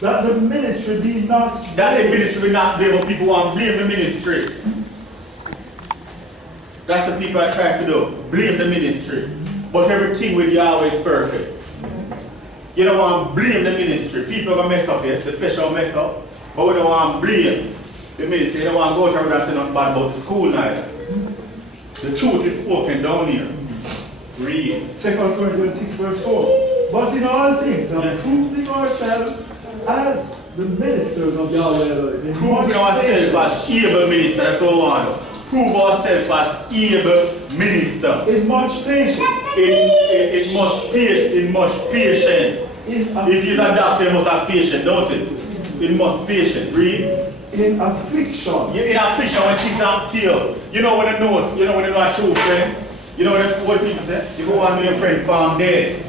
That the ministry be not. That the ministry will not blame, but people want to blame the ministry. That's what people are trying to do. Blame the ministry. But everything with Yahweh is perfect. You don't want to blame the ministry. People are going to mess up, yes. The flesh will mess up. But we don't want to blame the ministry. You don't want to go to everyone and say nothing bad about the school neither. The truth is spoken down here. Read. 2 Corinthians 6 verse 4. But in all things, proving ourselves as the ministers of Yahweh. Proving ourselves as able ministers. That's all we want. Prove ourselves as able minister. In much patience. In much patience. If he's a doctor, he must have patience, don't it? In much patience. Read. In affliction. Yeah, in affliction when things are tear. You know when you know a true friend. You know what people say? You go and know your friend farm dead.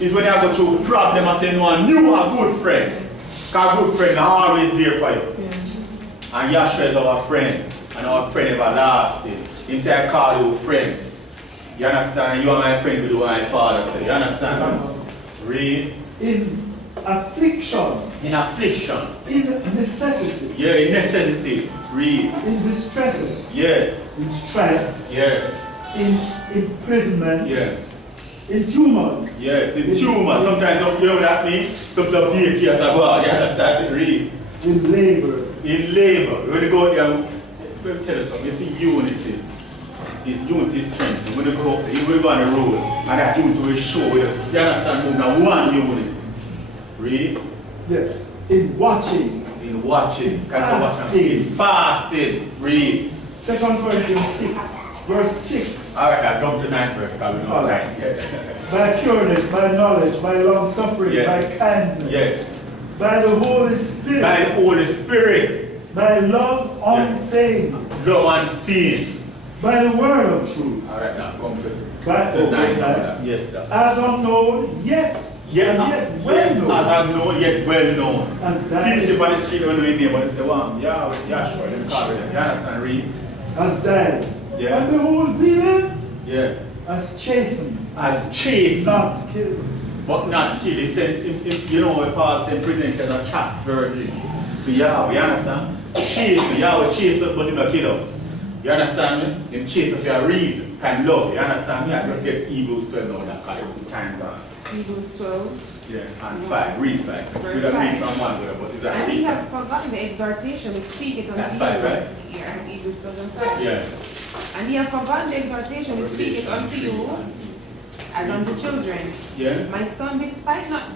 It's when you go through problem and say no, you are a good friend. Because a good friend is always there for you. Yeah. And Yahshua is our friend. And our friend everlasting. He said, I call you friends. You understand? And you are my friend with what my father said. You understand? Read. In affliction. In affliction. In necessity. Yeah, in necessity. Read. In distress. Yes. In stripes. Yes. In imprisonment. Yes. In tumors. Yes, in tumors. Sometimes, you know what that means? Sometimes be as I go out. You understand? Read. In labor. In labor. When you go there, let me tell you something. You see unity. It's unity strength. When you go up there, you will go on the road, and that unity will show with us. You understand? Now one unit. Read. Yes. In watching. In watching. Fasting. Fasting. Read. 2 Corinthians 6, verse 6. Alright, I jump to 9 verse, because we don't have time. By pureness, by knowledge, by long suffering, yes. by kindness. Yes. By the Holy Spirit. By the Holy Spirit. By love unfeigned. Love unfeigned. By the word of truth. Alright, now come to the nice yes, sir. As unknown, yet well known. As unknown, yet well known. As people say on the street when we name, but they say, well, yeah, sure, let me call it. You understand, read? As died. Yeah. And behold, be them. Yeah. As chastened. As chastened. Not killed. But not killed. It said, you know what Paul said, present as a chaste virgin to Yahweh. You understand? Chase, Yahweh chase us, but he not kill us. You understand me? Him chase us for a reason. Can love. You understand me? I just get Hebrews 12 now, that kind of time gone. Hebrews 12. Yeah, and 5. Read 5. We don't read from 1 word, but is that And read we 5? have forgotten the exhortation, we speak it unto That's you. 5, right? Yeah, Hebrews 12 and 5. Yeah. And we have forgotten the exhortation, we speak it unto you as unto children. Yeah. My son, despise not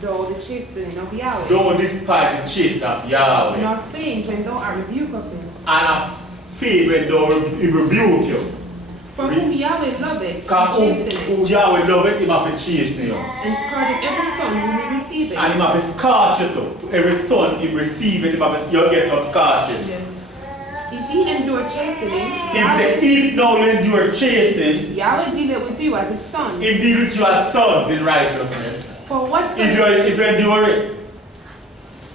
thou the chastening of Yahweh. Don't despise the chastening of Yahweh. Nor faint when thou art rebuked of him. And have faith when he rebuke you. For whom Yahweh loveth, Because chasteneth. who Yahweh loveth, he must chasten you. And scourgeth every son whom he receiveth. And he must scourge you too. To every son he receiveth, he must get some scourging. Yes. If he endure chastening, He said, if now you endure chastening, Yahweh dealeth with you as his sons. he deal with you as sons in righteousness. For what son If you endure it.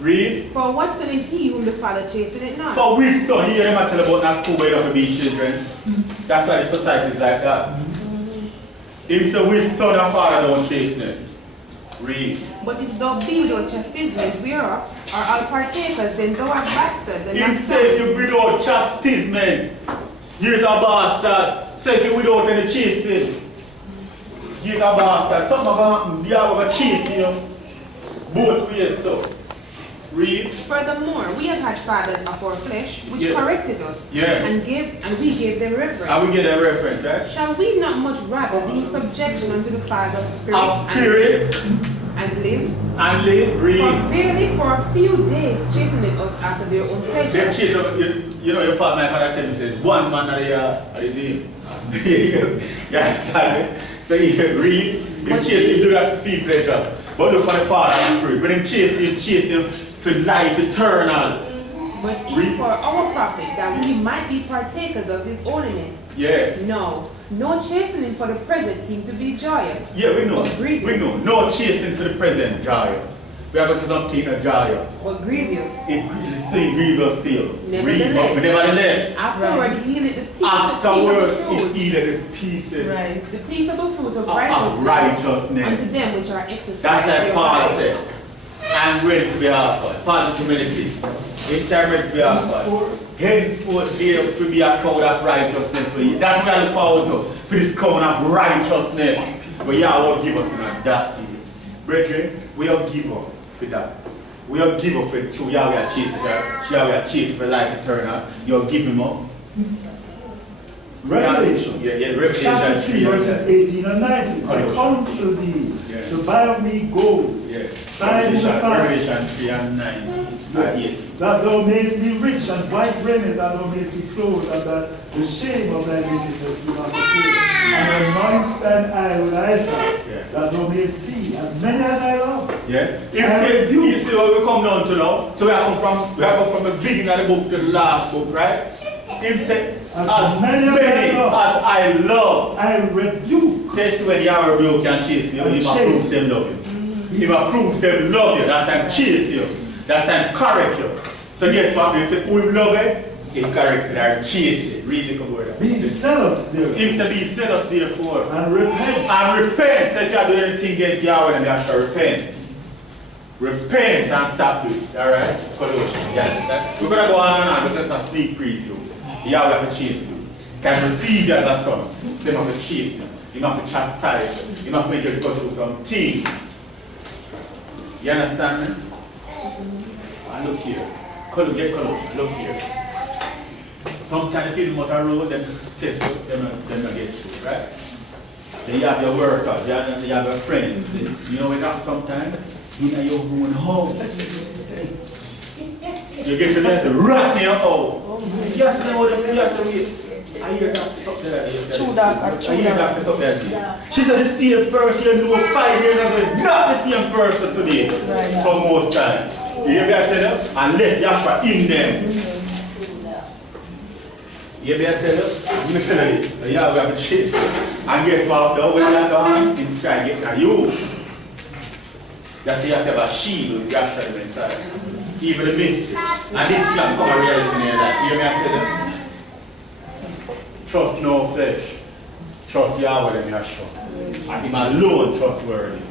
Read. For what son is he whom the Father chasteneth not? For which son, you hear him tell about that school where you have to be children. That's why the society is like that. Him say, which son and father don't chasten it. Read. But if thou be without chastisement, whereof are all partakers, then thou art bastards and Him not say, if sons. you without chastisement, you're a bastard. Say, if you without any chasing, you're a bastard. Something going to happen, you are going to chase you. Both ways too. Read. Furthermore, we have had fathers of our flesh, which Yeah. corrected us, Yeah. and we gave them reverence. And we get a reference, right? Shall we not much rather be in subjection unto the Father of spirits Of spirit and live? and live. For Read. verily for a few days chasteneth us after their own Them pleasure. chase up, you know, my father tell me, says, one man at the him. You understand me? So you read, him chase him, do that for free pleasure. But look for the Father of spirit. When him chase him for life eternal. But if for our profit, that we might be partakers of his holiness. Yes. No chastening for the present seems to be joyous. Yeah, we know. But grievous. We know. No chasing for the present joyous. We are going to something joyous. But grievous. It's still grievous still. Nevertheless, afterward it yielded the pieces. Right. The peaceable fruit of Of righteousness righteousness. unto them which are exercised. That's like Paul said. I'm ready to be offered. Part 2 minutes. It's I'm ready to be offered. Henceforth there to be a crowd of righteousness for you. That's what I look forward to. For this coming of righteousness. But Yahweh give us in that day. Brethren, we have give up for that. We have give up for true Yahweh chase for life eternal. You have give him up. Revelation. Yeah, Revelation chapter 3, verses 18 and 19. I counsel thee to buy of me gold. Yeah. Revelation 3 and 9. That thou mayest be rich and white raiment, that thou mayest be clothed, and that the shame of thy nakedness be not appear. And anoint thine eye with eyesight, that thou mayest see as many as I love. Yeah. You see what we come down to now? So we have come from the beginning of the book to the last book, right? Him said, as many as I love, I rebuke. Says when the hour rebuke can chase you, he approves them love you. He approves them love you, that's time chase you. That's time correct you. So guess what? They say, who love it, he correct it or chase it. Read the word. Be zealous therefore. He said, be zealous therefore. And repent. And repent. So if you are doing anything against Yahweh, then you have to repent. Repent and stop doing it. Alright? We're going to go on and on, but just a sneak preview. Yahweh have to chase you. Can receive you as a son. So you have to chase you. You have to chastise you. You have to make you go through some things. You understand me? And look here. Get color. Look here. Sometimes if you don't have a road, then test you, then you get through, right? Then you have your workers, you have your friends. You know what happens sometimes? You know your own house. You get to there, right in your house. Yes, I hear that stuff there. I hear that stuff there. She said the same person you know 5 years ago, not the same person today. For most times. You hear me I tell you? Unless Yahshua in them. You hear me I tell you? I'm tell you this. Yeah, we have a chase. And guess what? The way you're done, it's trying to get at you. That's why you have to have a shield with Yahshua the Messiah. Even the mystery. And this is not a reality in your life. You hear me I tell you? Trust no flesh. Trust Yahweh and Yahshua. And him alone trustworthy.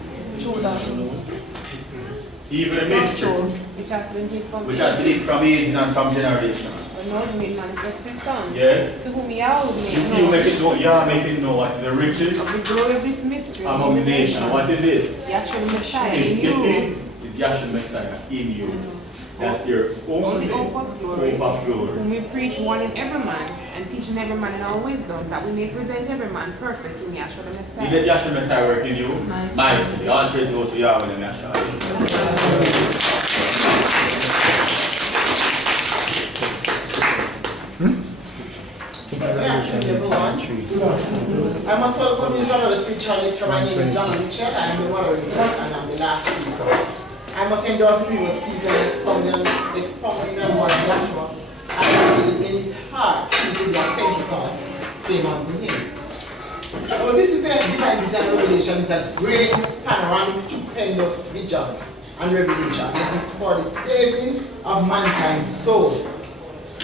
Even the mystery. Which has been from age and from generation. Yes. To whom Yahweh made you see, you make it know, Yah make it know what is the riches of the glory of this mystery among the nation. What is it? Yahshua the Messiah in You see, you. it's Yahshua Messiah in you. That's your only hope of glory. Whom we preach, warning every man, and teaching every man in all wisdom, that we may present every man perfect in Yahshua the Messiah. You get Yahshua Messiah work in you? Mighty. All praise go to Yahweh and Yahshua. I must welcome you to another spiritual lecture. My name is Donna, I am the moderator and I'm the last speaker. I must endorse the previous speaker and expounding on what Yahshua and in his heart is in the Pentecost came unto him. So this event divine vision and revelation is a great panoramic, stupendous vision and revelation. It is for the saving of mankind's soul.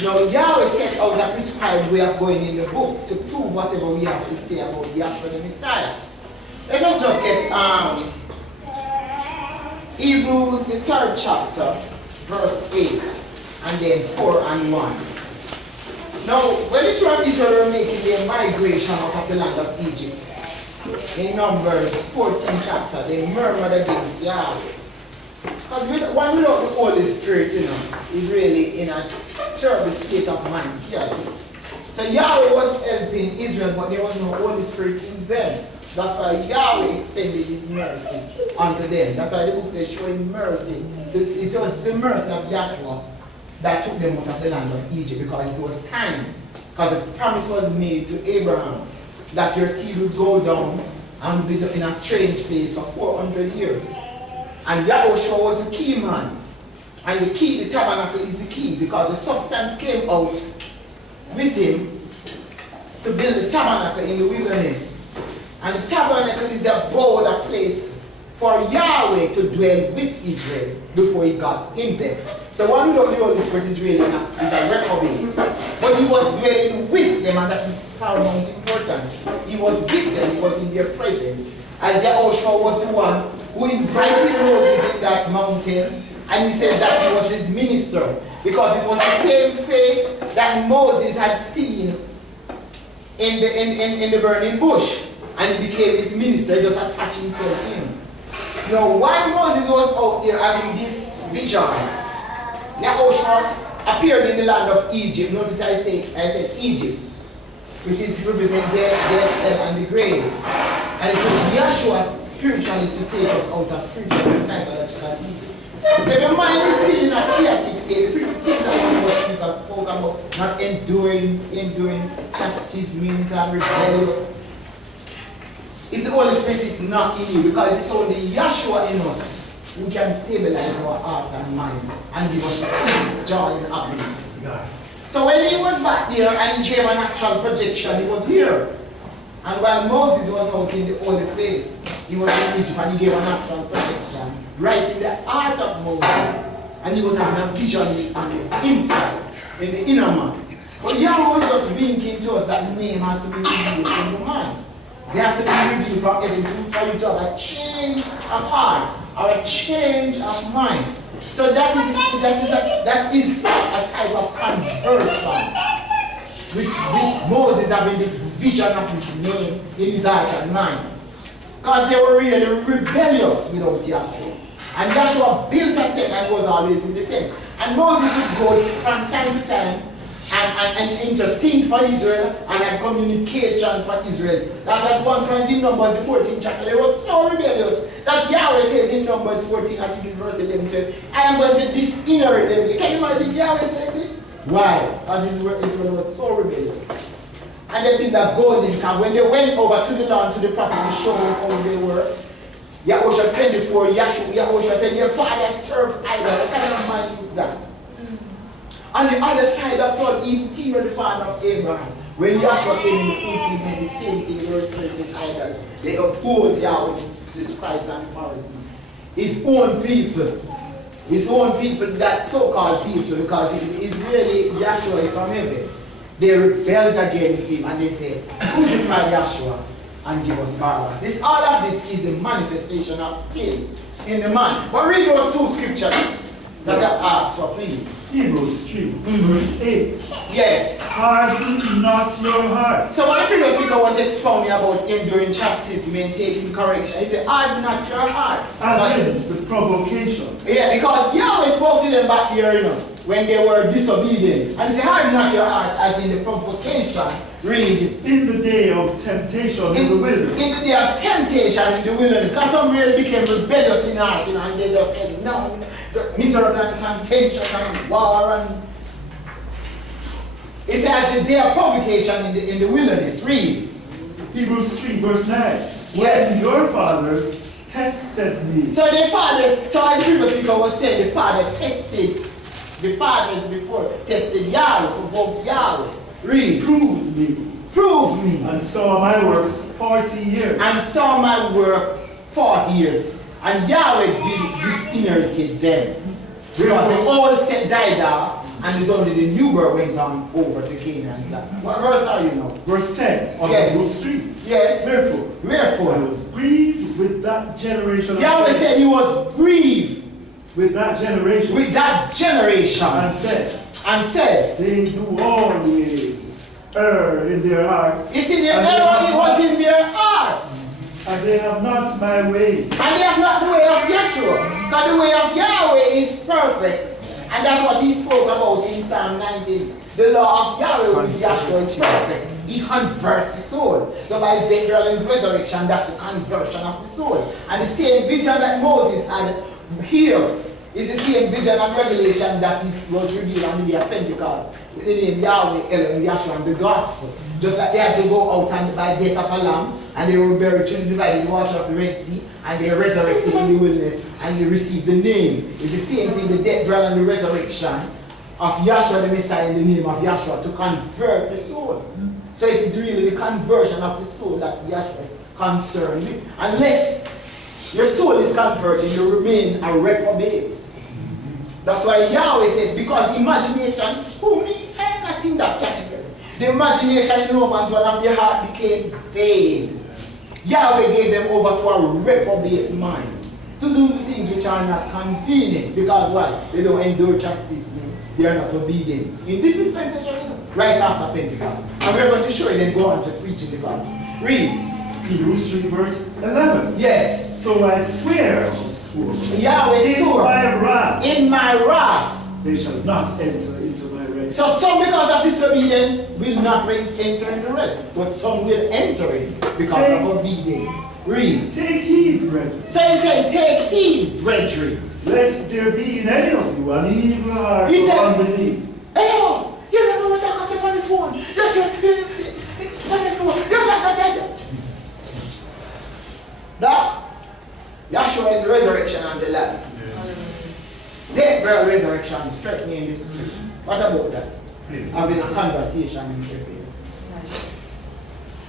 Now Yahweh set out that prescribed way of going in the book to prove whatever we have to say about Yahshua the Messiah. Let us just get Hebrews the 3rd chapter, verse 8, and then 4 and 1. Now, when the children of Israel were making their migration out of the land of Egypt, in Numbers 14 chapter, they murmured against Yahweh. Because one without the Holy Spirit, is really in a terrible state of mind here. So Yahweh was helping Israel, but there was no Holy Spirit in them. That's why Yahweh extended his mercy unto them. That's why the book says showing mercy. It was the mercy of Yahshua that took them out of the land of Egypt, because it was time. Because the promise was made to Abraham that your seed would go down and be in a strange place for 400 years. And Yahushua was the key man. And the key, the tabernacle is the key, because the substance came out with him to build the tabernacle in the wilderness. And the tabernacle is the abode, a place for Yahweh to dwell with Israel before he got in there. So one without the Holy Spirit is really not, is a reprobate. But he was dwelling with them, and that is paramount importance. He was with them, he was in their presence. As Yahushua was the one who invited Moses in that mountain, and he said that he was his minister, because it was the same face that Moses had seen in the burning bush, and he became his minister. He just attached himself to him. Now, while Moses was out there having this vision, Yahushua appeared in the land of Egypt. Notice I said Egypt, which is represent death, hell, and the grave. And it took Yahshua spiritually to take us out of spiritual and psychological Egypt. So if your mind is still in a chaotic state, if you think that what speaker spoke about not enduring chastisement and rebellious, if the Holy Spirit is not in you, because it's only Yahshua in us who can stabilize our heart and mind and give us peace, joy, and happiness. Yeah. So when he was back there and he gave an astral projection, he was here. And while Moses was out in the holy place, he was in Egypt and he gave an astral projection right in the heart of Moses. And he was having a vision on the inside, in the inner man. But Yahweh was just winking to us that the name has to be revealed from the mind. There has to be revealed from heaven for you to have a change of heart or a change of mind. So that is a type of conversion. With Moses having this vision of this name in his heart and mind. Because they were really rebellious without Yahshua. And Yahshua built a tent and was always in the tent. And Moses would go from time to time and intercede for Israel and had communication for Israel. That's at one point in Numbers, the 14th chapter. They were so rebellious that Yahweh says in Numbers 14, I think it's verse 11, 12, I am going to disinherit them. Can you imagine Yahweh saying this? Why? Because Israel was so rebellious. And they built that golden calf. When they went over to the land, to the prophet to show them how they were, Yahushua 24, Yahushua said, your father served idol. What kind of mind is that? On the other side of God, Terah, the father of Abraham, when Yahshua came in the fulfillment, the same thing, they were serving idols. They opposed Yahweh, the scribes and the Pharisees. His own people, that so-called people, because it is really Yahshua is from heaven. They rebelled against him and they said, crucify Yahshua and give us Barabbas. All of this is a manifestation of sin in the man. But read those two scriptures that I asked for, please. Hebrews 3, verse 8. Yes. Harden not your heart. So when the previous speaker was expounding about enduring chastisement, taking correction, he said, harden not your heart. As in the provocation. Yeah, because Yahweh spoke to them back here, when they were disobedient. And he said, harden not your heart, as in the provocation. Read. In the day of temptation in the wilderness. In the day of temptation in the wilderness. Because some really became rebellious in heart, and they just said, no, miserable and contentious and war. And it says the day of provocation in the wilderness. Read. Hebrews 3, verse 9. Yes. When your fathers tested me. So the fathers, so the previous speaker was saying the fathers before tested Yahweh, provoked Yahweh. Read. Proved me. Prove me. And saw my works 40 years. And saw my work 40 years. And Yahweh disinherited them. Because the old set died out, and it's only the new birth went on over to Canaan. What verse are you now? Verse 10 of Yes. Hebrews 3. Yes. Wherefore I was grieved with that generation. Yahweh said he was grieved with that generation. With that generation. And said, they do always err in their hearts. You see, the error it was in their hearts. And they have not my way. And they have not the way of Yeshua. Because the way of Yahweh is perfect. And that's what he spoke about in Psalm 19. The law of Yahweh, which is Yeshua, is perfect. He converts the soul. So by his death, burial, and his resurrection, that's the conversion of the soul. And the same vision that Moses had here is the same vision and revelation that was revealed on the day of Pentecost. With the name Yahweh, Elohim, Yahshua, and the gospel. Just like they had to go out and by death of a lamb, and they were buried through the divided water of the Red Sea, and they resurrected in the wilderness, and they received the name. It's the same thing, the death, burial, and the resurrection of Yahshua the Messiah in the name of Yahshua to convert the soul. So it is really the conversion of the soul that Yahshua is concerned with. Unless your soul is converted, you remain a reprobate. That's why Yahweh says, because imagination, who me, I'm not in that category. The imagination in Romans 1 of their heart became vain. Yahweh gave them over to a reprobate mind. to do the things which are not convenient. Because why? They don't endure chastisement. They are not obedient. In this dispensation, right after Pentecost. And we're going to show you then go on to preach in the gospel. Read. Hebrews 3 verse 11. Yes. So I swear, Yahweh swore, in my wrath, they shall not enter into my rest. So some because of disobedience will not enter in the rest, but some will enter in because of obedience. Read. Take heed, brethren. So he said, take heed, brethren. Lest there be in any of you an evil heart He or said, unbelief. Hey, you don't know what I said on the phone. That Yahshua is the resurrection and the life. Death, burial, resurrection, strike me in this spirit. What about that? Having a conversation in your faith.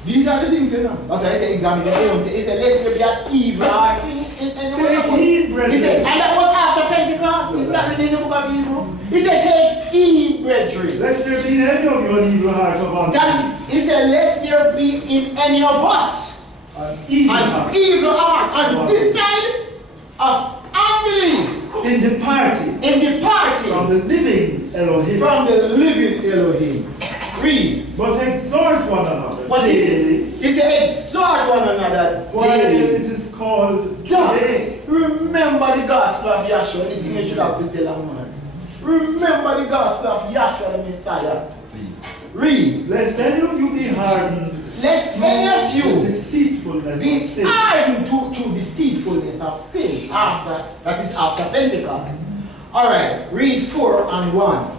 These are the things, you know. That's why I say examine your own. He said, lest there be an evil heart in Take heed, brethren. He said, and that was after Pentecost. Is that written in the book of Hebrew? He said, take heed, brethren. Lest there be in any of you an evil heart of unbelief. He said, lest there be in any of us An evil heart. evil heart. And this kind of unbelief In departing from the living Elohim. from the living Elohim. Read. But exhort one another What he daily, said? He said, exhort one another while it daily. is called Doc, today. remember the gospel of Yahshua, the thing you should have to tell a man. Remember the gospel of Yahshua the Messiah. Read. Lest any of you be hardened Lest any of you deceitfulness of be sin. hardened through deceitfulness of sin that is after Pentecost. Alright, read 4 and 1.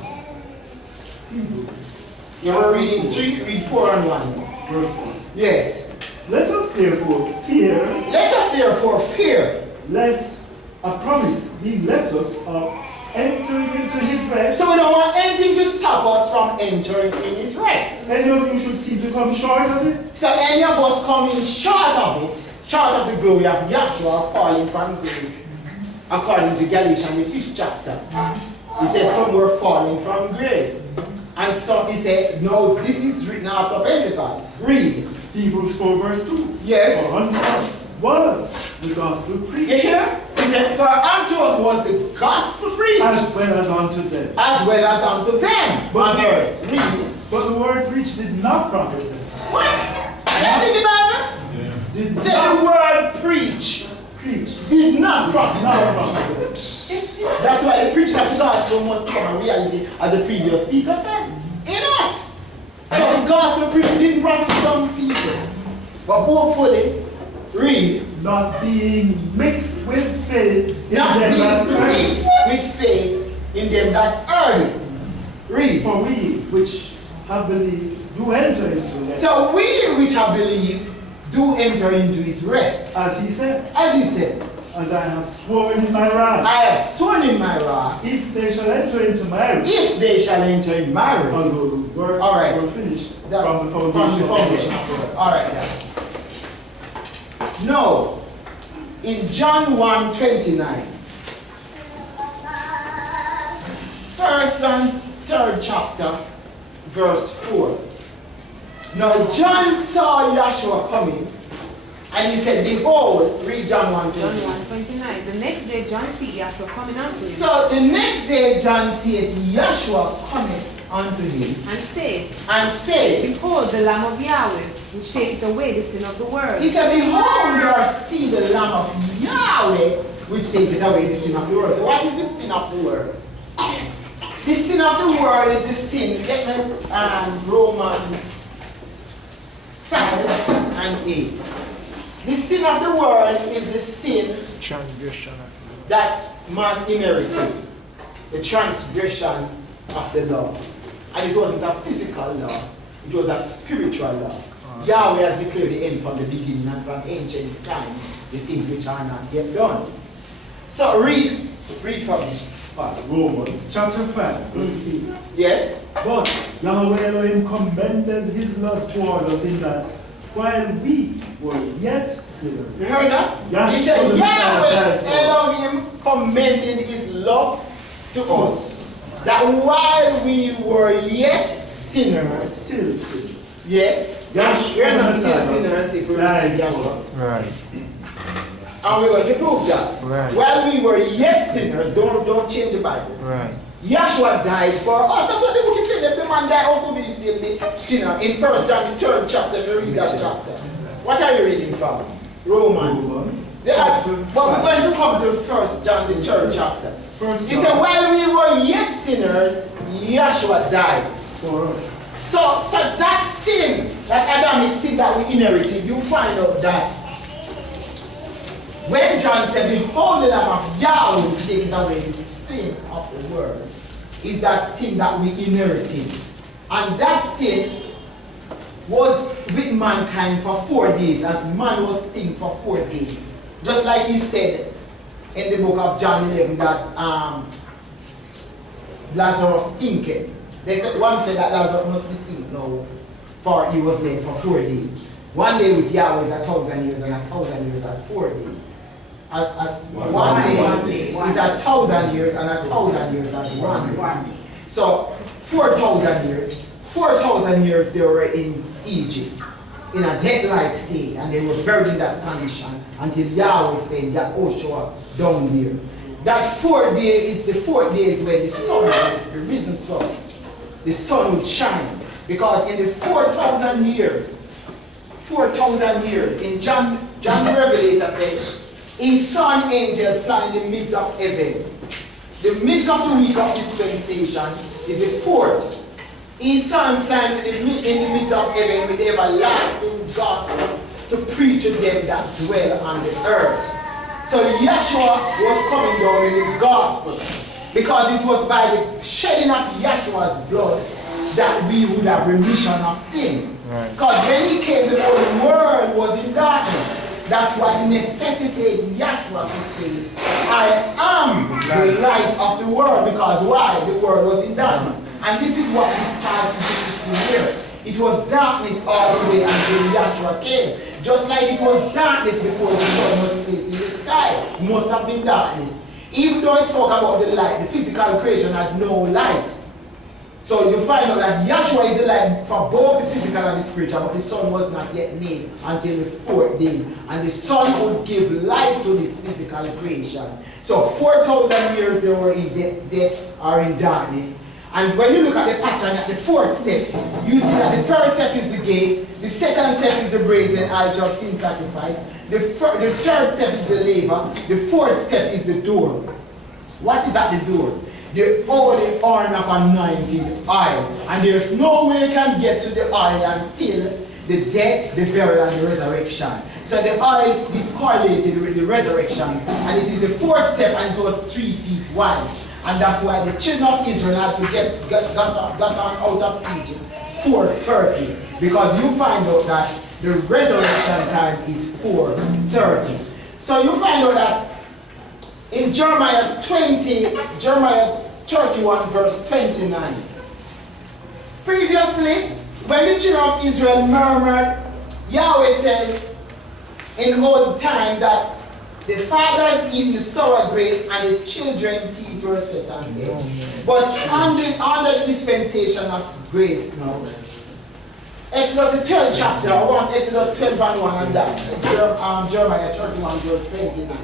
You were reading 3, read 4 and 1. Verse 1. Yes. Let us therefore fear, Let us therefore fear. lest a promise be left us of entering into his rest. So we don't want anything to stop us from entering in his rest. Any of you should seem to come short of it. So any of us coming short of it, short of the glory of Yahshua, falling from grace, according to Galatians the 5th chapter. He says some were falling from grace. And some he said, no, this is written after Pentecost. Read. Hebrews 4 verse 2. Yes. For unto us was the gospel You preached, hear? He said, for unto us was the gospel preached, as well as unto them. as well as unto them. But Others. Read. But the word preached did not profit them. What? That's in the Bible? Did Said not the word preach preach. did not profit Not them. profit them. That's why the preaching of the gospel must become a reality, as the previous speaker said, in us. So the gospel preaching didn't profit some people. But hopefully, read, Not being mixed with faith in not them that being heard. mixed with faith in them that heard it. Read. For we which have believed do enter into rest. So we which have believed do enter into his rest. As he said, As he said, as I have sworn in my wrath, I have sworn in my wrath, if they shall enter into my rest, if they shall enter in my rest. although the works All right. were finished That- from the foundation of the world. All right. Then. No. In John 1:29, first and third chapter, verse 4. Now John saw Yahshua coming, and he said, behold, read John John 1:29. 1:29. The next day, John see Yahshua coming unto him, So the next day, John seeth Yahshua coming unto him, and said, and said, Behold, the Lamb of Yahweh, which taketh away the sin of the world. he said, behold, thou see the Lamb of Yahweh, which taketh away the sin of the world. So what is the sin of the world? The sin of the world is the sin, get me Romans 5 and 8. The sin of the world is the sin that man inherited, the transgression of the law. And it wasn't a physical law, it was a spiritual law. Yahweh has declared the end from the beginning and from ancient times, the things which are not yet done. So read for me. Romans chapter 5, verse 8. Yes? But Yahweh Elohim commended his love toward us in that while we were yet sinners. You heard that? Yahshua He said, the Messiah Yahweh died for us. Elohim commended his love to us, that while we were yet sinners, Still sinners. yes, Yahshua we're not the still Messiah sinners if we died receive for Yahweh. us. Right. And we're going to prove that. Right. While we were yet sinners, don't change the Bible. Right. Yeshua died for us. That's what the book is saying. If the man died, how could he still be sinner? In 1 John, the 3rd chapter, we read that chapter. What are you reading from? Romans. But we're going to come to 1 John, the 3rd chapter. He said, while we were yet sinners, Yeshua died for us. So that sin, that Adamic sin that we inherited, you find out that when John said, behold the Lamb of Yahweh who takes away the sin of the world, is that sin that we inherited. And that sin was with mankind for 4 days, as man was stinking for 4 days. Just like he said in the book of John 11 that Lazarus stinked. They said, one said that Lazarus must be stink now, for he was dead for 4 days. 1 day with Yahweh is 1,000 years, and 1,000 years as 4 days. As one day is 1,000 years, and 1,000 years as 1 day. So 4,000 years. 4,000 years they were in Egypt, in a dead-like state, and they were buried in that condition until Yahweh said, Yahushua down there. That 4th day is the 4th days when the sun, the risen sun, the sun would shine. Because in the 4,000 years, in John the Revelator said, his son angel fly in the midst of heaven. The midst of the week of dispensation is the 4th. His son flying in the midst of heaven with the everlasting gospel to preach to them that dwell on the earth. So Yeshua was coming down in the gospel, because it was by the shedding of Yeshua's blood that we would have remission of sins. Because when he came, the whole world was in darkness. That's what necessitated Yeshua to say, I am the light of the world. Because why? The world was in darkness. And this is what this child is here. It was darkness all the way until Yeshua came. Just like it was darkness before the sun was placed in the sky. It must have been darkness. Even though it spoke about the light, the physical creation had no light. So you find out that Yeshua is the light for both the physical and the spiritual, but the sun was not yet made until the 4th day. And the sun would give light to this physical creation. So 4,000 years they were in death or in darkness. And when you look at the pattern at the 4th step, you see that the 1st step is the gate, the 2nd step is the brazen altar of sin sacrifice, the 3rd step is the laver, the 4th step is the door. What is at the door? The holy horn of anointing oil. And there's no way you can get to the oil until the death, the burial, and the resurrection. So the oil is correlated with the resurrection, and it is the 4th step, and it was 3 feet wide. And that's why the children of Israel had to got out of Egypt 4:30, because you find out that the resurrection time is 4:30. So you find out that in Jeremiah 31 verse 29. Previously, when the children of Israel murmured, Yahweh said in old time that the father had eaten the sour grape and the children's teeth were set on edge. But under the dispensation of grace now, Exodus the 3rd chapter, I want Exodus 12 and 1 and that. Jeremiah 31 verse 29.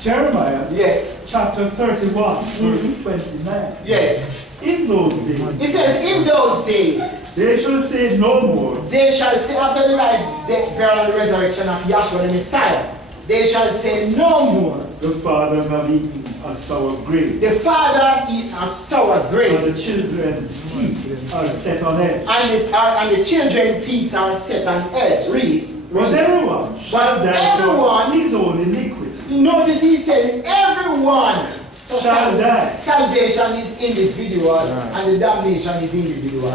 Jeremiah, yes, chapter 31, verse 29. Yes. In those days, it says, in those days, they shall say no more. They shall say after the life, death, burial, and resurrection of Yahshua the Messiah, they shall say no more. The fathers have eaten a sour grape. The father eat a sour grape. And the children's teeth are set on edge. And the children's teeth are set on edge. Read. But everyone shall die for his own iniquity. Notice he said everyone. So shall die. Salvation is individual, and the damnation is individual.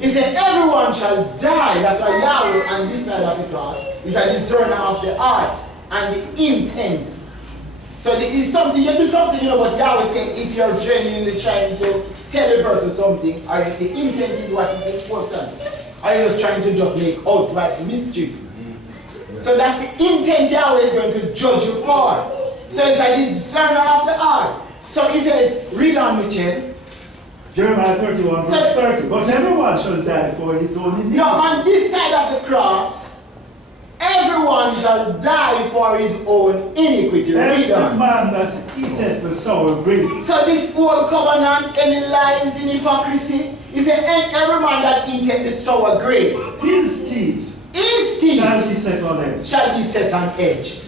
He said everyone shall die. That's why Yahweh on this side of the cross is a discerner of the heart and the intent. So there is something, you do something, you know what Yahweh said, if you're genuinely trying to tell a person something, or if the intent is what is important, or you're just trying to just make outright mischief. So that's the intent Yahweh is going to judge you for. So it's a discerner of the heart. So he says, read on, Mitchell. Jeremiah 31 verse 30. But everyone shall die for his own iniquity. Now on this side of the cross, everyone everyone shall die for his own iniquity. Every Read on. man that eateth the sour grape. So this whole covenant, any lies in hypocrisy, he said, and every man that eateth the sour grape, His teeth his teeth shall be set on edge. shall be set on edge.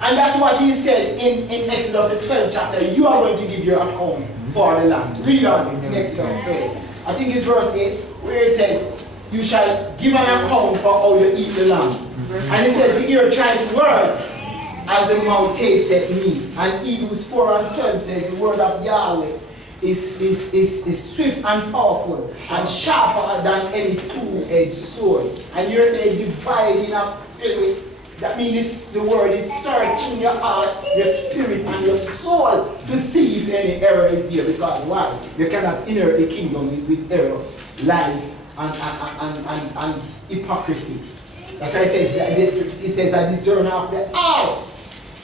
And that's what he said in Exodus the 12th chapter. You are going to give your account for the land. Read on in Exodus 12. I think it's verse 8 where it says, you shall give an account for how you eat the lamb. And it says, the ear tried words as the mouth tasted meat. And Hebrews 4 and 12 says, the word of Yahweh is swift and powerful and sharper than any two-edged sword. And you're saying dividing of spirit. That means the word is searching your heart, your spirit, and your soul to see if any error is there. Because why? You cannot inherit the kingdom with error, lies, and hypocrisy. That's why it says I discern of the heart.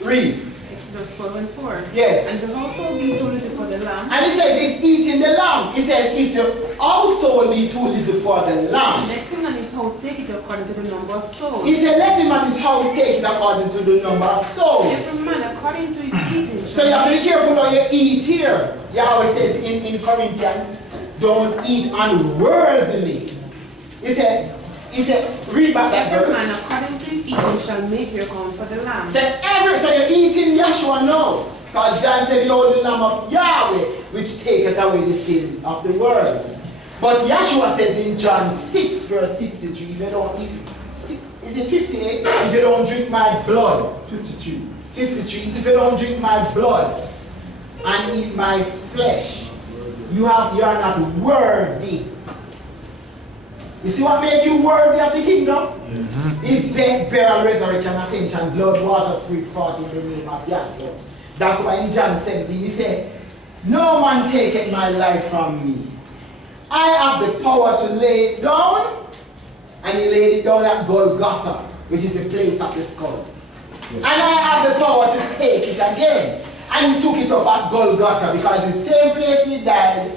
Read. Exodus 12 and 4. Yes. And the household be too little for the lamb. And it says it's eating the lamb. It says if the household be too little for the lamb. Let him and his house take it according to the number of souls. He said let him and his house take it according to the number of souls. Every man according to his eating. So you have to be careful how you eat here. Yahweh says in Corinthians, don't eat unworthily. He said, read back that Every verse. man according to his eating shall make your account for the lamb. Said so you're eating Yahshua now. Because John said, behold the Lamb of Yahweh, which taketh away the sins of the world. But Yahshua says in John 6, verse 63, if you don't eat, is it 58? If you don't drink my blood, 53, if you don't drink my blood and eat my flesh, you are not worthy. You see what made you worthy of the kingdom? Is death, burial, resurrection, ascension, blood, water, spirit, fought in the name of Yahshua. That's why in John 17 he said, no man taketh my life from me. I have the power to lay it down, and he laid it down at Golgotha, which is the place of the skull. And I have the power to take it again. And he took it up at Golgotha because the same place he died,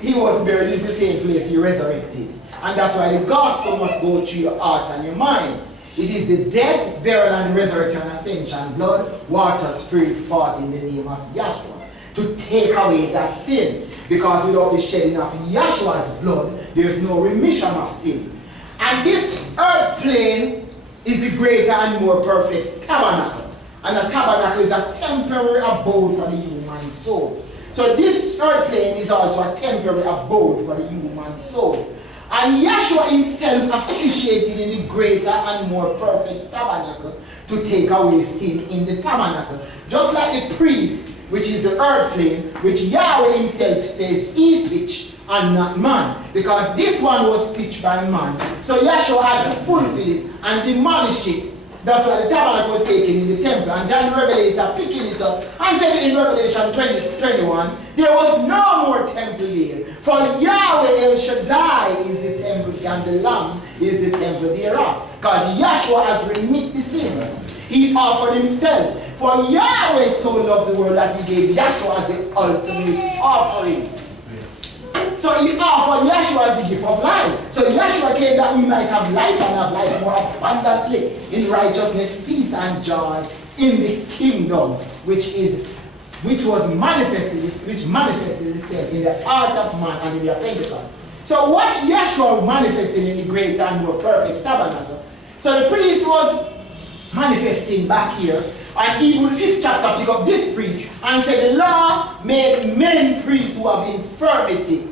he was buried, is the same place he resurrected. And that's why the gospel must go through your heart and your mind. It is the death, burial, and resurrection, ascension, blood, water, spirit, fought in the name of Yahshua to take away that sin. Because without the shedding of Yahshua's blood, there is no remission of sin. And this earth plane is the greater and more perfect tabernacle. And a tabernacle is a temporary abode for the human soul. So this earth plane is also a temporary abode for the human soul. And Yahshua himself officiated in the greater and more perfect tabernacle to take away sin in the tabernacle. Just like the priest, which is the earth plane, which Yahweh himself says he pitched and not man. Because this one was pitched by man. So Yahshua had to fulfill it and demolish it. That's why the tabernacle was taken in the temple. And John the Revelator picking it up and said in Revelation 20:21, there was no more temple here. For Yahweh El Shaddai is the temple and the Lamb is the temple thereof. Because Yahshua has remitted the sins. He offered himself. For Yahweh so loved the world that he gave Yahshua as the ultimate offering. So he offered Yahshua as the gift of life. So Yahshua came that we might have life and have life more abundantly in righteousness, peace, and joy in the kingdom, which manifested itself in the heart of man and in the Pentecost. So what Yahshua manifested in the great and more perfect tabernacle. So the priest was manifesting back here. And Hebrews 5th chapter pick up this priest and said the law made men priests who have infirmity.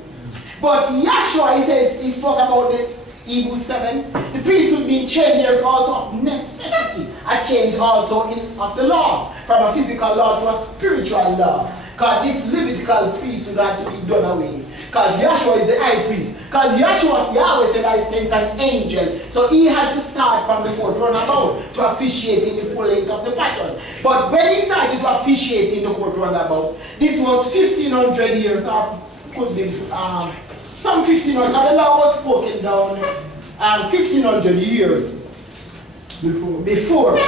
But Yahshua, he says, he spoke about the Hebrews 7, the priesthood being changed, there's also of necessity a change also of the law, from a physical law to a spiritual law. Because this Levitical priesthood had to be done away. Because Yahshua is the high priest. Because Yahweh said, I sent an angel. So he had to start from the court runabout to officiate in the full length of the pattern. But when he started to officiate in the court runabout, this was 1500 years, or could be some 1500, because the law was spoken down 1500 years before.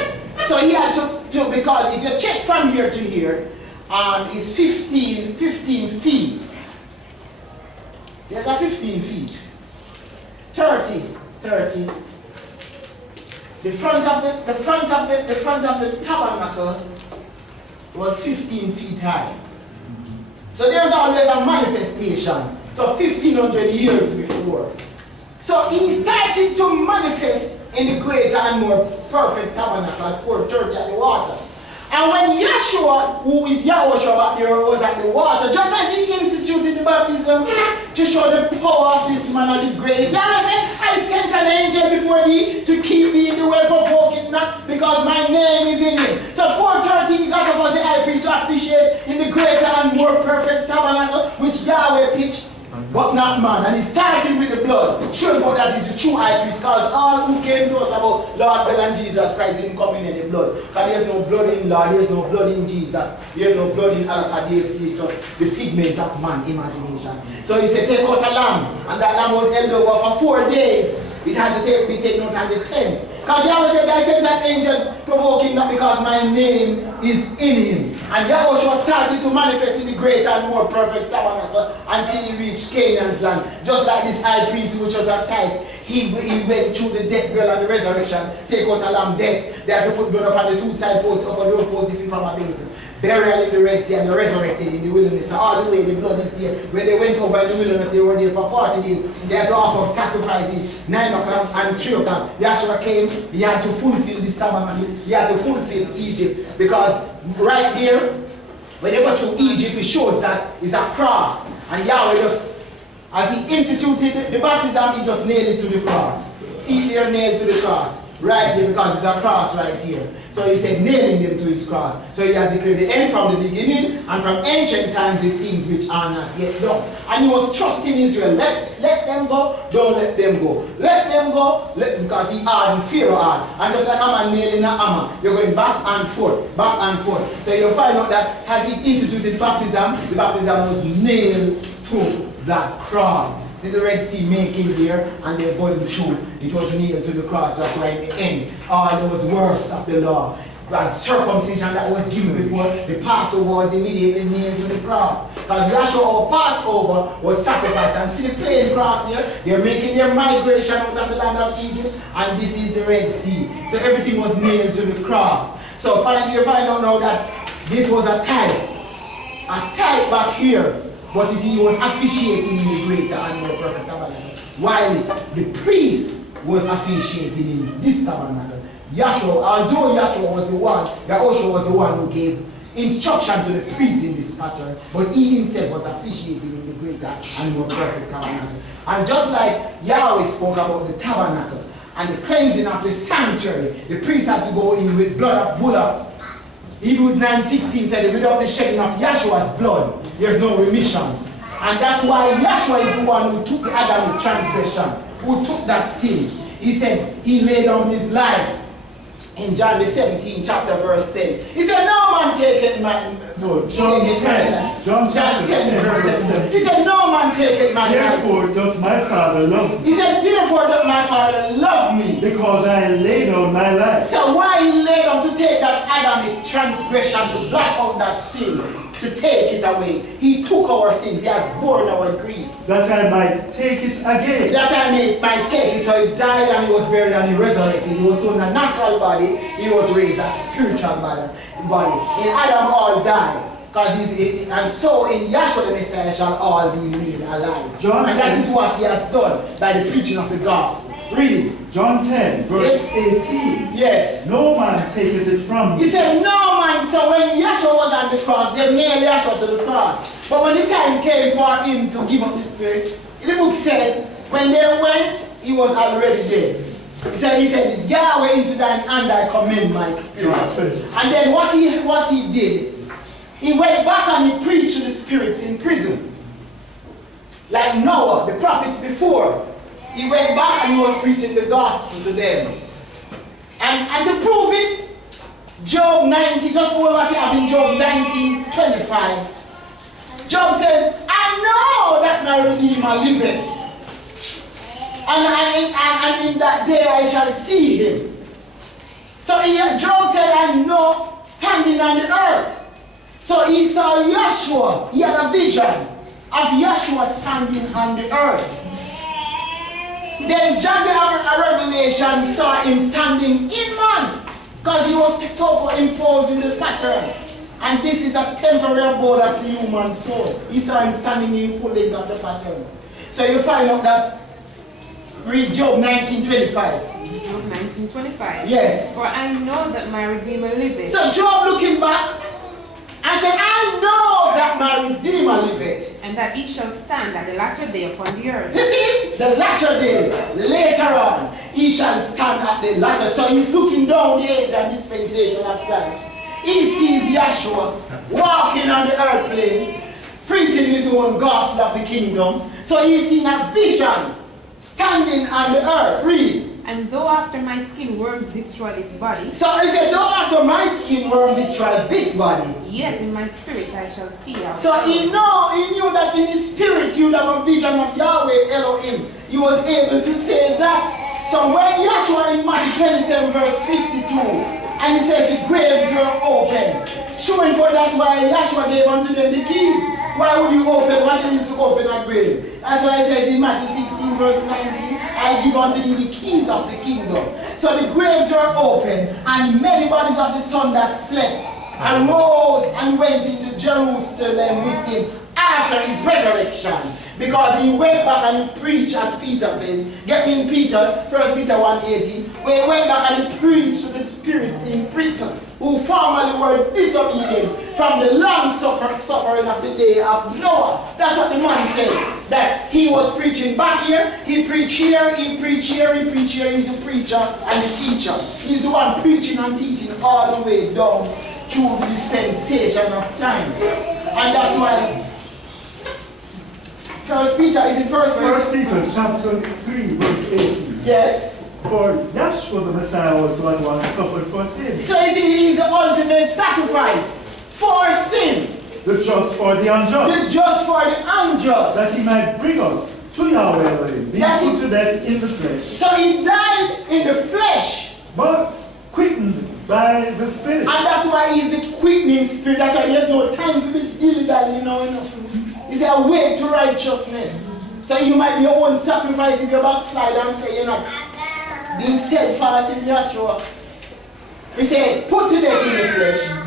So he had to, because if you check from here to here, it's 15 feet. There's a 15 feet. 30. the front of the tabernacle was 15 feet high. So there's always a manifestation. So 1500 years before. So he started to manifest in the greater and more perfect tabernacle at 4:30 at the water. And when Yeshua, who is Yahushua back there, was at the water, just as he instituted the baptism to show the power of this man and the grace, Yahweh said, I sent an angel before thee to keep thee in the way, provoke it not, because my name is in him. So 4:30 he got up as the high priest to officiate in the greater and more perfect tabernacle which Yahweh pitched, but not man. And he started with the blood, showing for that is the true high priest, because all who came to us about Lord God and Jesus Christ didn't come in any blood. Because there's no blood in Lord, there's no blood in Jesus, there's no blood in Allah, because it's just the figments of man's imagination. So he said, take out a lamb, and that lamb was held over for 4 days. It had to be taken out on the 10th. Because Yahweh said, I sent that angel provoking that because my name is in him. And Yahushua started to manifest in the greater and more perfect tabernacle until he reached Canaan's land. Just like this high priest, which was a type, he went through the death, burial, and the resurrection, take out a lamb death. They had to put blood up on the 2 side posts, up on the road post, dipping from a basin. Burial in the Red Sea and resurrected in the wilderness. So all the way the blood is there. When they went over in the wilderness, they were there for 40 days. They had to offer sacrifices, 9 o'clock and 3 o'clock. Yahshua came, he had to fulfill this tabernacle, he had to fulfill Egypt. Because right there, when they go through Egypt, it shows that it's a cross. And Yahweh just, as he instituted the baptism, he just nailed it to the cross. See there, nailed to the cross. Right there, because it's a cross right here. So he said, nailing them to his cross. So he has declared the end from the beginning and from ancient times the things which are not yet done. And he was trusting Israel. Let them go, don't let them go. Let them go, because he hardened Pharaoh hard. And just like a man nailing a hammer, you're going back and forth, back and forth. So you'll find out that as he instituted baptism, the baptism was nailed to that cross. See the Red Sea making there, and they're going through. It was nailed to the cross. That's why in the end, all those works of the law and circumcision that was given before the Passover was immediately nailed to the cross. Because Yahshua Passover was sacrificed. And see the plain cross there? They're making their migration out of the land of Egypt, and this is the Red Sea. So everything was nailed to the cross. So finally you find out now that this was a type back here. But he was officiating in the greater and more perfect tabernacle, while the priest was officiating in this tabernacle. Yahshua, although Yahshua was the one who gave instruction to the priest in this pattern, but he himself was officiating in the greater and more perfect tabernacle. And just like Yahweh spoke about the tabernacle and the cleansing of the sanctuary, the priest had to go in with blood of bullocks. Hebrews 9:16 said, without the shedding of Yahshua's blood, there's no remission. And that's why Yahshua is the one who took the Adamic transgression, who took that sin. He said he laid down his life in John the 17th chapter verse 10. He said, no man taketh my... No, John 10. John 10 verse 7. He said, no man taketh my life. Therefore doth my Father love me. He said, therefore doth my Father love me. Because I lay down my life. So why he laid down to take that Adamic transgression, to blot out that sin, to take it away. He took our sins. He has borne our grief. That I might take it again. That I might take it. So he died and he was buried and he resurrected. He was so in a natural body, he was raised a spiritual body. In Adam all died. And so in Yahshua the Messiah shall all be made alive. John and 10. that is what he has done by the preaching of the gospel. Read. John 10 verse 18. Yes. No man taketh it from me. He said, no man. So when Yahshua was on the cross, they nailed Yahshua to the cross. But when the time came for him to give up the spirit, the book said, when they went, he was already dead. He said, Yahweh, into thine hand I commend my spirit. And then what he did, he went back and he preached to the spirits in prison. Like Noah, the prophets before. He went back and he was preaching the gospel to them. And to prove it, Job 19, just what he have in Job 19:25. Job says, I know that my Redeemer liveth. And in that day I shall see him. So Job said, I know, standing on the earth. So he saw Yahshua. He had a vision of Yahshua standing on the earth. Then John the Revelation saw him standing in man, because he was superimposed in the pattern. And this is a temporary abode of the human soul. He saw him standing in full length of the pattern. So you find out that, read Job 19:25. Job 19:25. Yes. For I know that my Redeemer liveth. So Job looking back and said, I know that my Redeemer liveth. And that he shall stand at the latter day upon the earth. You see it? The latter day, later on, he shall stand at the latter. So he's looking down the age and dispensation of time. He sees Yahshua walking on the earth plane, preaching his own gospel of the kingdom. So he's seen a vision standing on the earth. Read. And though after my skin worms destroy this body, So he said, though after my skin worm destroy this body, yet in my spirit I shall see our so he knew that in his spirit he would have a vision of Yahweh Elohim. He was able to say that. So when Yahshua in Matthew 27 verse 52, and he says the graves were open, showing for that's why Yahshua gave unto them the keys. Why would you open? Why do you need to open a grave? That's why it says in Matthew 16 verse 19, I give unto you the keys of the kingdom. So the graves were open, and many bodies of the son that slept arose and went into Jerusalem with him after his resurrection. Because he went back and he preached, as Peter says. Get me in Peter, 1 Peter 1:18, where he went back and he preached to the spirits in prison, who formerly were disobedient from the long suffering of the day of Noah. That's what the man said. That he was preaching back here, he preached here, he preached here, he preached here. He's the preacher and the teacher. He's the one preaching and teaching all the way down through the dispensation of time. And that's why First Peter is in First Peter chapter 3 verse 18. Yes. For Yahshua the Messiah was one who suffered for sin. So you see, he is the ultimate sacrifice for sin. The just for the unjust. The just for the unjust. That he might bring us to Yahweh Elohim, being put to death in the flesh. So he died in the flesh. But quickened by the Spirit. And that's why he's the quickening spirit. That's why there's no time to be dilly-dally, you know. He's a way to righteousness. So you might be your own sacrifice if you backslide and say you're not being steadfast in Yahshua. He said, put to death in the flesh.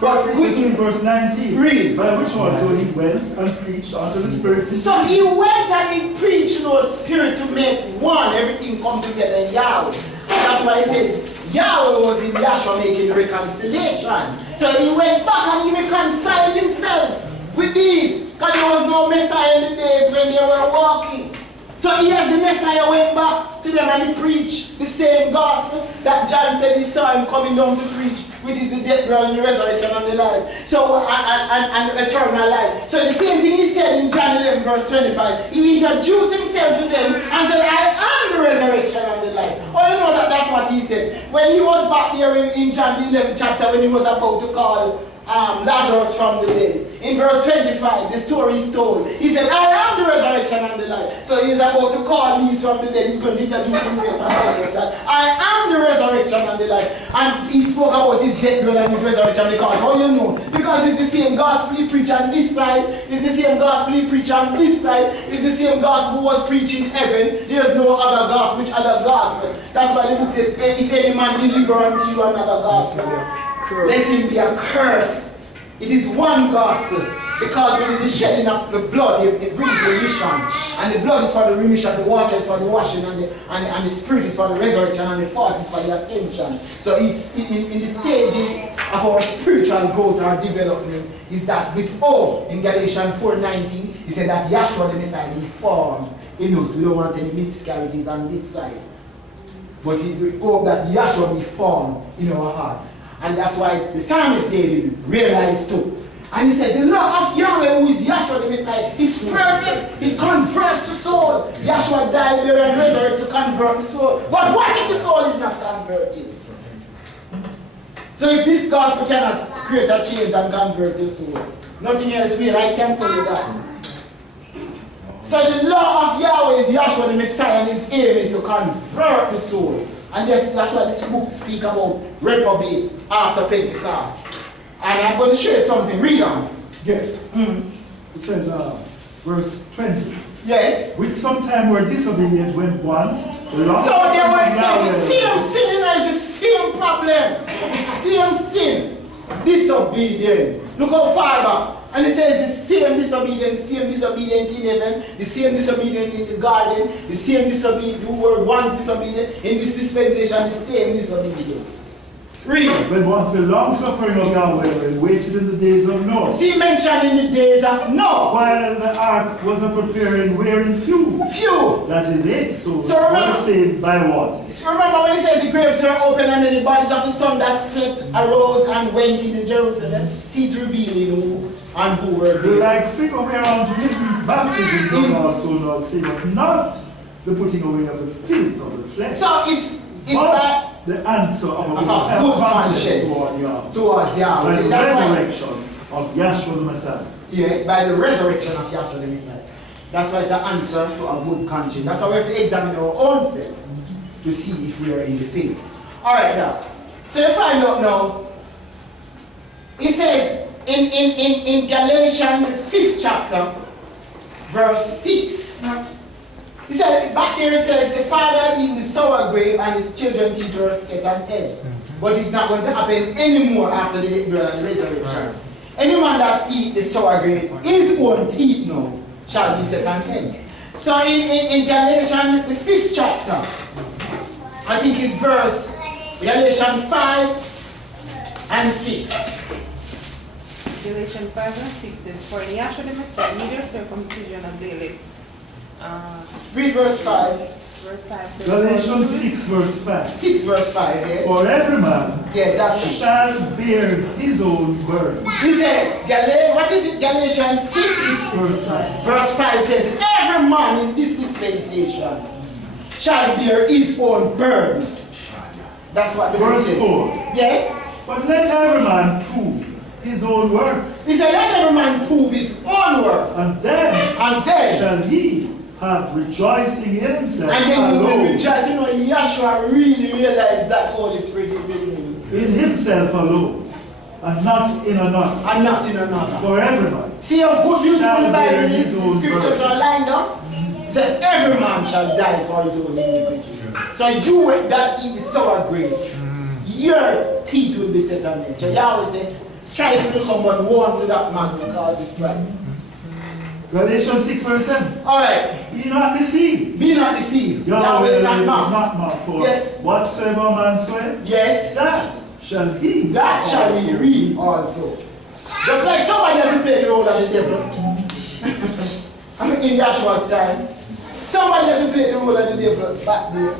But in verse 19, read. By which also he went and preached unto the Spirit. So he went and he preached to the Spirit to make one, everything come together in Yahweh. That's why he says, Yahweh was in Yahshua making reconciliation. So he went back and he reconciled himself with these. Because there was no Messiah in the days when they were walking. So he as the Messiah went back to them and he preached the same gospel that John said he saw him coming down to preach, which is the death, burial, and the resurrection and the life. So, and eternal life. So the same thing he said in John 11 verse 25. He introduced himself to them and said, I am the resurrection and the life. Oh, you know that's what he said. When he was back there in John 11 chapter, when he was about to call Lazarus from the dead. In verse 25, the story is told. He said, I am the resurrection and the life. So he's about to call these from the dead. He's going to introduce himself and tell them that I am the resurrection and the life. And he spoke about his death, burial, and his resurrection because, how you know? Because it's the same gospel he preached on this side. It's the same gospel he preached on this side. It's the same gospel who was preached in heaven. There's no other gospel. Which other gospel? That's why the book says, if any man deliver unto you another gospel, let him be accursed. It is one gospel, because with the shedding of the blood, it brings remission. And the blood is for the remission, the water is for the washing, and the spirit is for the resurrection, and the fire is for the ascension. So it's in the stages of our spiritual growth, our development, is that with hope, in Galatians 4:19, he said that Yahshua the Messiah be formed in us. We don't want any miscarriages on this side. But we hope that Yahshua be formed in our heart. And that's why the psalmist David realized too. And he says, the law of Yahweh, who is Yahshua the Messiah, it's perfect. It converts the soul. Yahshua died there and resurrected to convert the soul. But what if the soul is not converted? So if this gospel cannot create a change and convert the soul, nothing else will. I can tell you that. So the law of Yahweh is Yahshua the Messiah, and his aim is to convert the soul. And that's why this book speaks about reprobate after Pentecost. And I'm going to show you something. Read on. Yes. It says, verse 20. Yes. Which sometime were disobedient when once. So they were saying the same sin is the same problem. The same sin. Disobedient. Look how far back. And it says the same disobedient in heaven, the same disobedient in the garden, the same disobedient who were once disobedient in this dispensation, the same disobedient. Read. When once the long suffering of Yahweh waited in the days of Noah. See mentioned in the days of Noah. While the ark was a preparing, wearing few. Few. That is it. So remember, were saved by what? So remember when it says the graves were open and then the bodies of the son that slept arose and went into Jerusalem. See it revealing who and who were The there. like figure whereon to make baptism done also not saveth not the putting away of the filth of the flesh. So it's but the answer of a good conscience towards Yahweh. By See, the that's why, resurrection of Yahshua the Messiah. yes, by the resurrection of Yahshua the Messiah. That's why it's an answer to a good conscience. That's why we have to examine our own self to see if we are in the faith. Alright, now. So if I don't know, it says in Galatians, the 5th chapter, verse 6. He said, back there it says, the father eating the sour grape and his children teeth were set on edge. But it's not going to happen anymore after the resurrection. Anyone that eat the sour grape, his own teeth now shall be set on edge. So in Galatians, the 5th chapter, I think it's verse, Galatians 5 and 6. Galatians 5 and 6 says, for in Yahshua the Messiah neither circumcision availeth. Read verse 5. Verse 5 says, Galatians 6 verse 5. 6 verse 5, yes. For every man Yeah, that's it. shall bear his own burden. He said, what is it? Galatians 6 Verse 5. verse 5 says, every man in this dispensation shall bear his own burden. That's what the word Verse says. 4. Yes? But let every man prove his own work, He said, let every man prove his own work. and then shall he have rejoicing in himself And then we will alone. rejoice. You know, Yahshua really realized that Holy Spirit is in him. In himself alone, and not in another. And not in another. For everybody. See how good, beautiful Shall the Bible bear is? his The own scriptures burden. are lined up. It said, every man shall die for his own iniquity. So you that eat the sour grape, your teeth will be set on edge. So Yahweh said, strife will come, but warn to that man who causes strife. Galatians 6 verse 7. Alright. Be not deceived. Be not deceived. Yahweh Yahweh is is not not mocked. mocked. For Yes. whatsoever a man swear, Yes. that shall he. That shall he reap also. Just like somebody had to play the role of the devil. I mean, in Yahshua's time. Somebody had to play the role of the devil back there.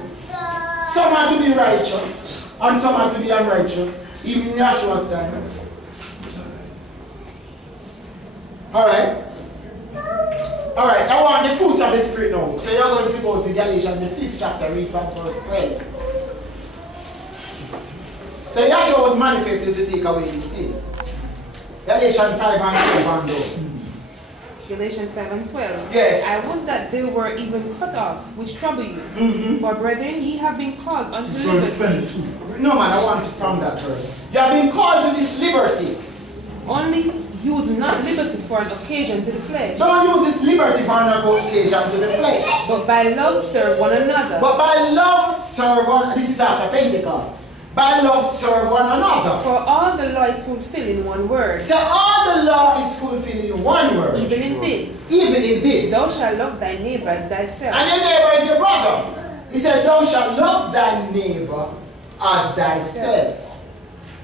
Some had to be righteous, and some had to be unrighteous, even in Yahshua's time. Alright. Alright, I want the fruits of the Spirit now. So you're going to go to Galatians, the 5th chapter, read from verse 12. So Yahshua was manifested to take away the sin. Galatians 5 and 12 and down. Galatians 5 and 12. Yes. I would that they were even cut off, which trouble you. For brethren, ye have been called unto Verse liberty. 22. No man, I want it from that verse. You have been called to this liberty. Only use not liberty for an occasion to the flesh, Don't use this liberty for an occasion to the flesh. but by love serve one another. But by love serve one, this is after Pentecost. By love serve one another. For all the law is fulfilled in one word, So all the law is fulfilled in one word. even in this. Even in this. Thou shalt love thy neighbor as thyself. And your neighbor is your brother. He said, thou shalt love thy neighbor as thyself.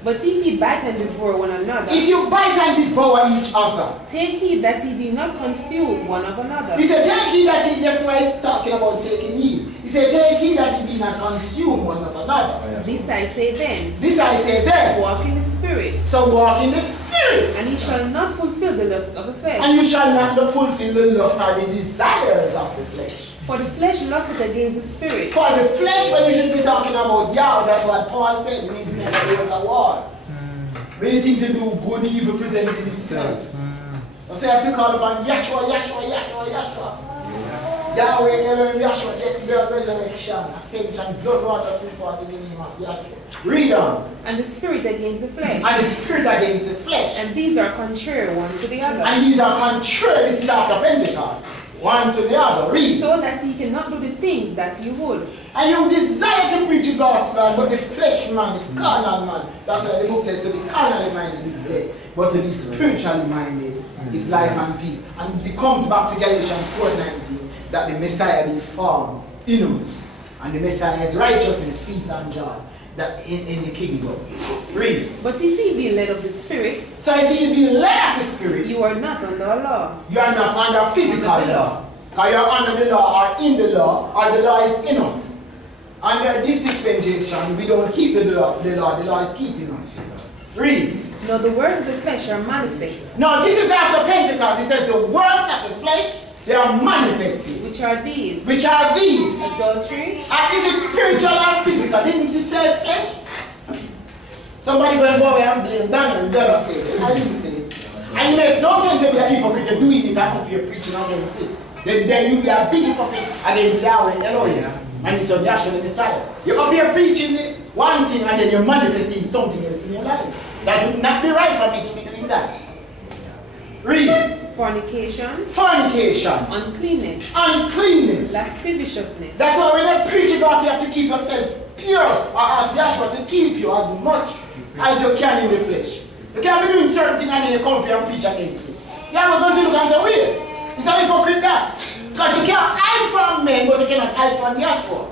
But if ye bite and devour one another, If you bite and devour each other. take heed that ye be not consumed one of another. He said, take heed that he, that's why he's talking about taking heed. He said, take heed that he be not consumed one of another. This I say then, This I say then. walk in the Spirit, So walk in the Spirit. and ye shall not fulfill the lust of the flesh. And you shall not fulfill the lust or the desires of the flesh. For the flesh lusteth against the Spirit, For the flesh, when you should be talking about Yahweh, that's what Paul said in his name, there was a war. Anything to do good, evil presenting itself. So you have to call upon Yahshua, Yahshua, Yahshua, Yahshua. Yahweh, Elohim, Yahshua, death, blood, resurrection, ascension, blood, water, free forth in the name of Yahshua. Read on. and the Spirit against the flesh. And the spirit against the flesh. And these are contrary one to the other, And these are contrary. This is after Pentecost. one to the other. Read. So that he cannot do the things that you would. And you desire to preach the gospel, but the flesh man, the carnal man, that's why the book says to be carnally minded is dead, but to be spiritually minded is life and peace. And it comes back to Galatians 4:19 that the Messiah be formed in us. And the Messiah is righteousness, peace, and joy that in the kingdom. Read. But if ye be led of the Spirit, So if you be led of the Spirit, you are not under law. you are not under physical law. Because you are under the law or in the law, or the law is in us. Under this dispensation, we don't keep the law is keeping us. Read. Now the works of the flesh are manifest, Now this is after Pentecost. It says the works of the flesh, they are manifested. which are these: Which are these? adultery, And is it spiritual or physical? Didn't it say flesh? Somebody going to go away and blame Donna. Donna said it. I didn't say it. And it makes no sense if you're a hypocrite, you're doing it and up you're preaching against it. Then you be a big hypocrite against Yahweh, Elohim, and it's on Yahshua the Messiah. You're up here preaching one thing and then you're manifesting something else in your life. That would not be right for me to be doing that. Read. fornication, Fornication. uncleanness, Uncleanness. lasciviousness, That's why when you preach about you have to keep yourself pure, or ask Yahshua to keep you as much as you can in the flesh. You can't be doing certain things and then you come up here and preach against it. You have to go to look and say, wait, it's a hypocrite that. Because you can't hide from men, but you cannot hide from Yahshua.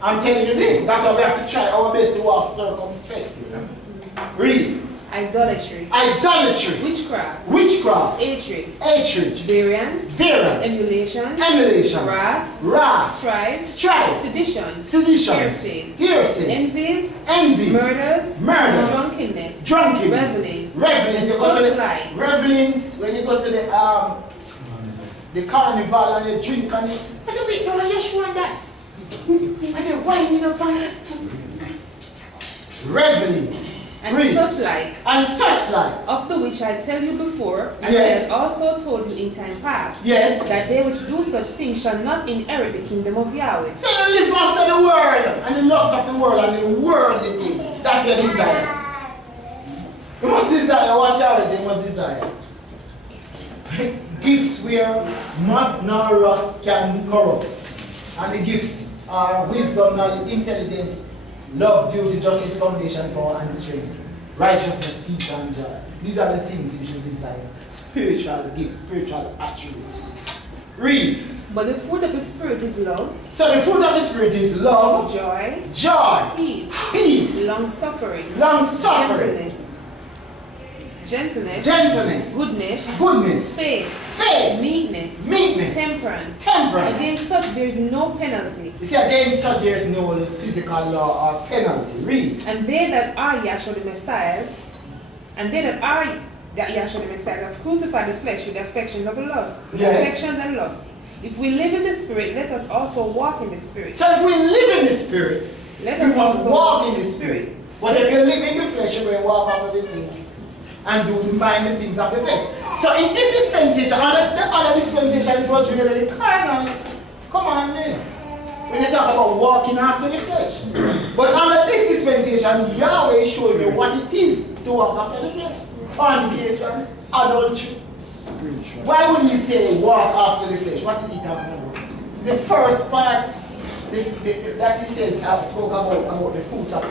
I'm telling you this, that's why we have to try our best to walk circumspectly. Read. idolatry, Idolatry. witchcraft, Witchcraft. hatred, Hatred. variance, Variance. emulation, Emulation. wrath, Wrath. strife, Strife. seditions, Seditions. heresies, Heresies. envies, Envies. murders, Murders. drunkenness, Drunkenness. revelings, Revelings. and You go to such the like. revelings when you go to the carnival and you drink and you I said, wait, no, I just want that. And you're winding up on it. Revelings. And Read. such like, And such like. of the which I tell you before, and Yes. I have also told you in time past, Yes. that they which do such things shall not inherit the kingdom of Yahweh. So you live after the world and the lust of the world and the worldly thing. That's your desire. You must desire what Yahweh says you must desire. Gifts where mud nor rock can corrupt. And the gifts are wisdom, knowledge, intelligence, love, beauty, justice, foundation, power, and strength. Righteousness, peace, and joy. These are the things you should desire. Spiritual gifts, spiritual attributes. Read. But the fruit of the Spirit is love, So the fruit of the Spirit is love, joy, joy, peace, peace, long-suffering, long-suffering, gentleness, goodness, goodness, faith, faith, meekness, temperance. temperance. Against such there is no penalty. You see, against such there is no physical law or penalty. Read. And they that are Yahshua the Messiahs, Yahshua the Messiah have crucified the flesh with the affections of the lust, with Yes. affections and lusts. If we live in the Spirit, let us also walk in the Spirit. So if we live in the Spirit, Let we us must also walk in the Spirit. But if you live in the flesh, you will walk after the things and do the mind the things of the flesh. So in this dispensation, and the other dispensation, it was really the carnal. Come on, man. When you talk about walking after the flesh. But under this dispensation, Yahweh is showing you what it is to walk after the flesh. Fornication, adultery. Why would he say walk after the flesh? What is he talking about? The first part that he says, spoke about the fruit of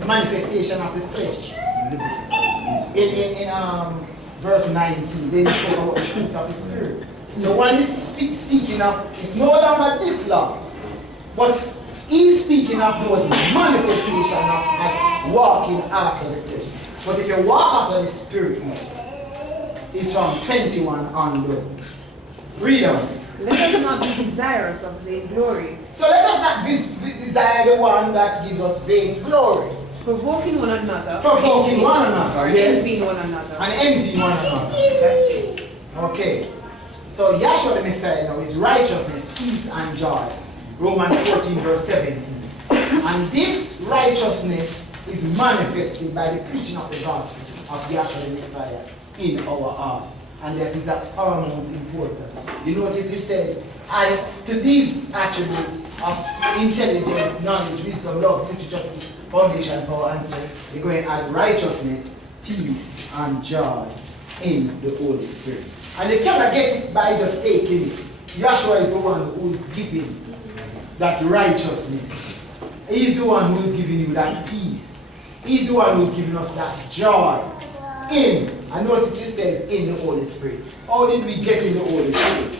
the manifestation of the flesh. In verse 19, then he spoke about the fruit of the Spirit. So when he's speaking of, it's no longer this law, but he's speaking of those manifestation of us walking after the flesh. But if you walk after the Spirit, it's from 21 onward. Read on. Let us not be desirous of vainglory, So let us not desire the one that gives us vain glory. provoking one another, Provoking one another, yes. envying one another. And envy one another. That's it. Okay. So Yahshua the Messiah now is righteousness, peace, and joy. Romans 14 verse 17. And this righteousness is manifested by the preaching of the gospel of Yahshua the Messiah in our hearts. And that is of paramount importance. You notice it says, and to these attributes of intelligence, knowledge, wisdom, love, beauty, justice, foundation, power, and strength, we're going to add righteousness, peace, and joy in the Holy Spirit. And you cannot get it by just taking it. Yahshua is the one who is giving that righteousness. He's the one who is giving you that peace. He's the one who is giving us that joy in. And notice it says in the Holy Spirit. How did we get in the Holy Spirit?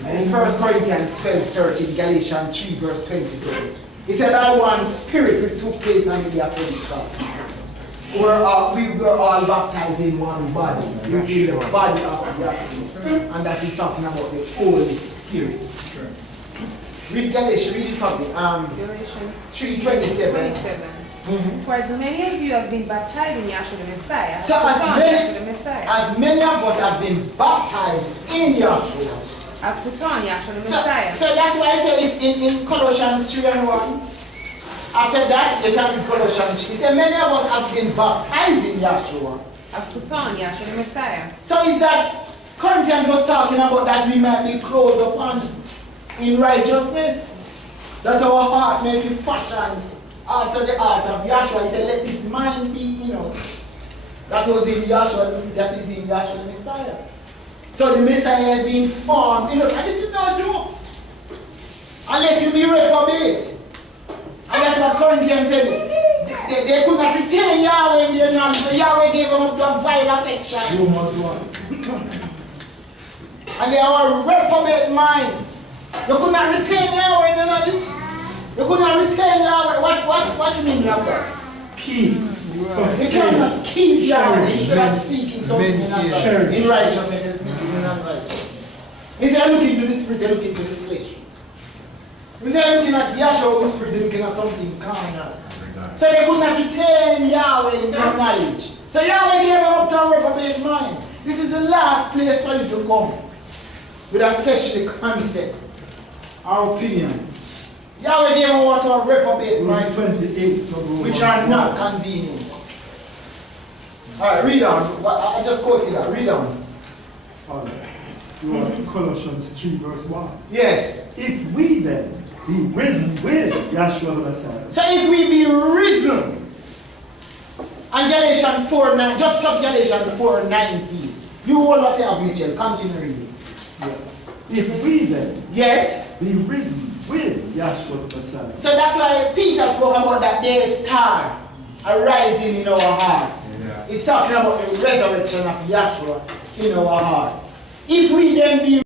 In 1 Corinthians 12:13, Galatians 3 verse 27. He said, by one Spirit which took place on the apostles. We were all baptized in one body. We feel the body of Yahweh. And that is talking about the Holy Spirit. Read Galatians, read it for me. Galatians 3:27. For as many as you have been baptized in Yahshua the Messiah, So as many of us have been baptized in Yahshua. have put on Yahshua the Messiah. So that's why I say in Colossians 3:1, after that you can read Colossians 3. He said many of us have been baptized in Yahshua. Have put on Yahshua the Messiah. So is that Corinthians was talking about that we might be clothed upon in righteousness? That our heart may be fashioned after the heart of Yahshua. He said, let this mind be in us. That was in Yahshua, that is in Yahshua the Messiah. So the Messiah has been formed in us. And this is not true. Unless you be reprobate. And that's what Corinthians said. They could not retain Yahweh in their knowledge. So Yahweh gave them up to a vile affection. Romans 1. And they are a reprobate mind. You could not retain Yahweh in the knowledge. You could not retain Yahweh. What's the meaning of that? Keep. You cannot keep Yahweh instead of speaking something in righteousness and speaking in unrighteousness. He said, look into the spirit, they look into the flesh. He said, looking at Yahshua with spirit, they're looking at something carnal. So they could not retain Yahweh in their knowledge. So Yahweh gave them up to a reprobate mind. This is the last place for you to come with a fleshly concept, our opinion. Yahweh gave them up to a reprobate mind, 28, which are not convenient. Alright, read on. I just quoted that. Read on. Alright. You are in Colossians 3 verse 1. Yes. If we then be risen with Yahshua the Messiah. So if we be risen, and Galatians 4:9, just touch Galatians 4:19. You will not have Mitchell. Continue reading. Yeah. If we then Yes. be risen with Yahshua the Messiah. So that's why Peter spoke about that day star arising in our hearts. It's talking about the resurrection of Yahshua in our heart. If we then be